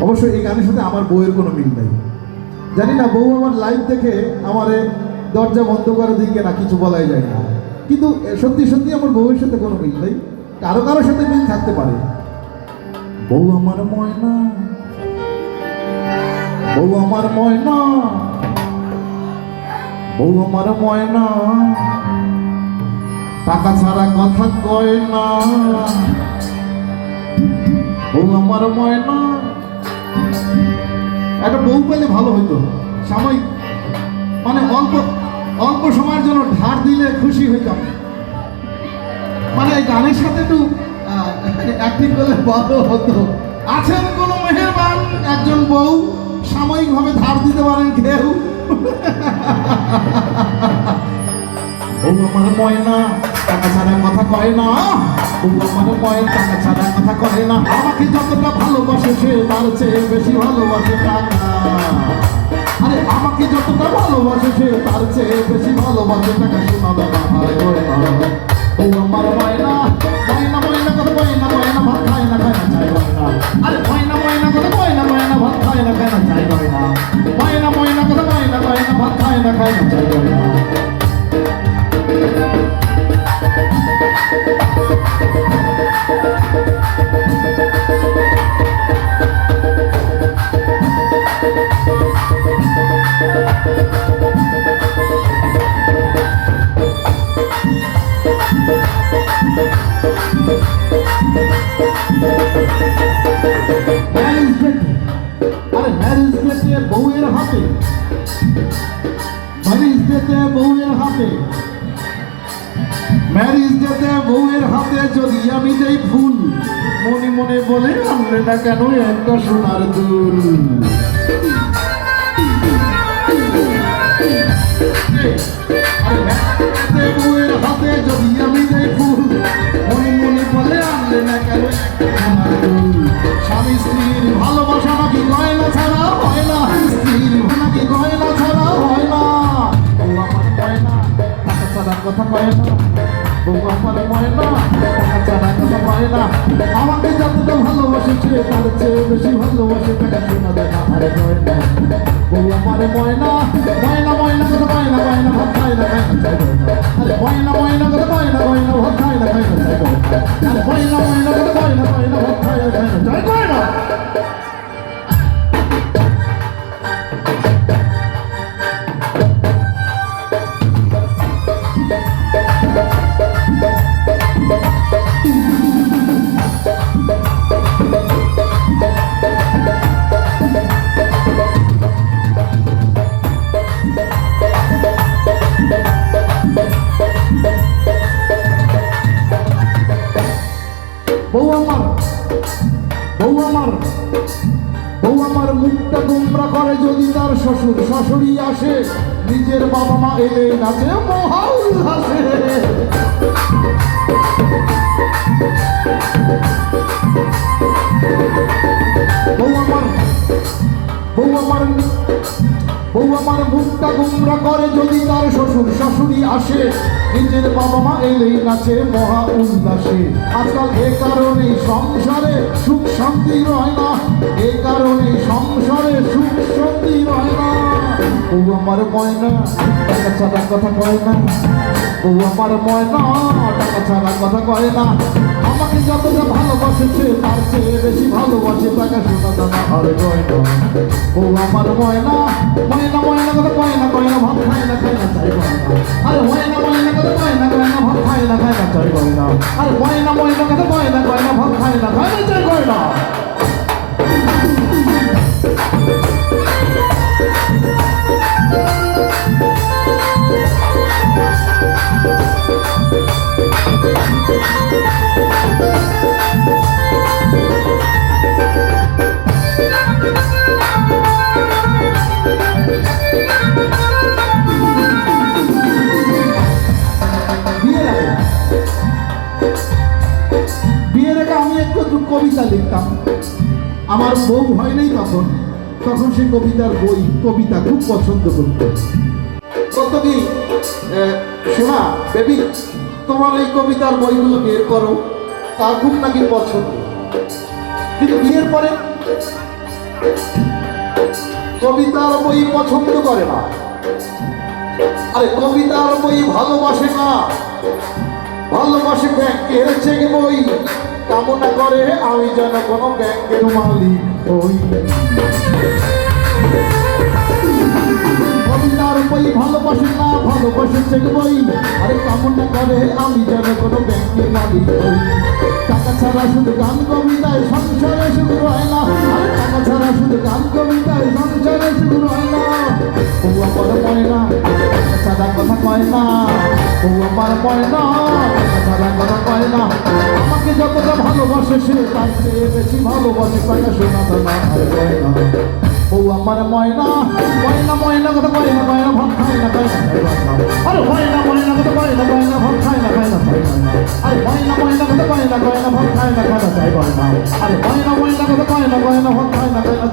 অবশ্য এই গানের সাথে আমার বউয়ের কোনো মিল নেই। জানি না, বউ আমার লাইভ দেখে আমার দরজা বন্ধ করে দিকে না কিছু বলাই যায় না। কিন্তু সত্যি সত্যি আমার বউয়ের সাথে কোনো মিল নেই। কারও কারোর সাথে মিল থাকতে পারে। বউ আমার ময়না। বউ আমার ময়না। বউ আমার ময়না। টাকা ছাড়া কথা কয় না। বউ আমার ময়না। একটা বউ পেলে ভালো হতো সাময়িক মানে অল্প অল্প সময়ের জন্য ধার দিলে খুশি হইতাম। মানে এই গানের সাথে একটু অ্যাক্টিং করলে ভালো হতো। আছেন কোনো মেহেরবান একজন বউ? সাময়িকভাবে ধার দিতে পারেন কেউ? বউ আমার ময়না, টাকা ছাড়া কথা কয় না। আমার ময়না টাকা ছাড়া কথা কয় না আমাকে যতটা ভালোবাসে সে তার চেয়ে বেশি ভালোবাসে টাকা আরে আমাকে যতটা ভালোবাসে সে তার চেয়ে বেশি ভালোবাসে টাকা শোনা দাদা হায় গয়না বউ আমার ময়না ময়না ময়না কথা ময়না ময়না ভাত খায় না খায় না চাই ময়না আরে ময়না ময়না কথা ময়না ময়না ভাত খায় না খায় না চাই ময়না ময়না ময়না কথা ময়না ময়না ভাত খায় না খায় না চাই ফুল মনে মনে বলে আনলে কেন একটা সোনার দুল না আমাকে যতটা ভালোবাসেছে তার চেয়ে বেশি ভালোবাসে টাকা শোনা দেয় আরে ময়না বউ আমার ময়না ময়না ময়না ময়না ময়না ভাত খায় না আরে ময়না বউ আমার বউ আমার মুখটা গুমরা করে যদি তার শ্বশুর, শাশুড়ি আসে, নিজের বাবা মা এলে নাচে মহা উল্লাসে মুখটা গুমরা করে যদি তার শ্বশুর, শাশুড়ি আসে, নিজের বাবা মা এলেই নাচে মহা উল্লাসে। আজকাল এ কারণে সংসারে সুখ শান্তি রয় না, এ কারণে সংসারে সুখ শান্তি রয় না। বউ আমার ময়না, টাকা ছাড়া কথা কয় না। বউ আমার ময়না, টাকা ছাড়া কথা কয় না। আমাকে যতটা ভালোবাসেছে তার চেয়ে বেশি ভালোবাসে, টাকা শোনা দানা আরে গয়না। ও আমার ময়না না না গয়না আরে ময়না ময়না কথা ময়না ময়না ভাত খায় না খায় না চাই আরে ময়না ময়না কথা ময়না ভাত খায় না খায় না চাই গয়না বিয়ের কবিতা আমার বউ হয় নাই তখন। তখন সে কবিতার বই, কবিতা খুব পছন্দ করত। কত কি শোনা বেবি, তোমার এই কবিতার বইগুলো বের করো তার খুব নাকি পছন্দ। কিন্তু বিয়ের পরে কবিতার বই পছন্দ করে না। আরে কবিতার বই ভালোবাসে না ভালোবাসে ব্যাংকের চেক বই। কামনা করে আমি যেন কোনো ব্যাংকের মালিক হই। ভালোবাসে না, ভালোবাসে চেক বই। আরে কামনা করে আমি যেন কোনো ব্যাংকের মালিক হই। টাকা ছাড়া শুধু গান কবিতায় সংসারে শুধু হয় না। আরে টাকা ছাড়া শুধু গান কবিতায় সংসারে শুধু হয় না। ও আমার ময়না, টাকা ছাড়া কথা কয় না। ও আমার ময়না। কথা কয় না আমাকে যতটা ভালোবাসে সে তার চেয়ে বেশি ভালোবাসে টাকা শোনা তো না আর কয় না ও আমার ময়না ময়না ময়না কথা কয় না ময়না ভাত খায় না খায় না আরে ময়না ময়না কথা কয় না ময়না ভাত খায় না খায় না আরে ময়না ময়না কথা কয় না কয় ভাত খায় না খায় না আরে ময়না ময়না কথা কয় না কয় ভাত খায় না খায় না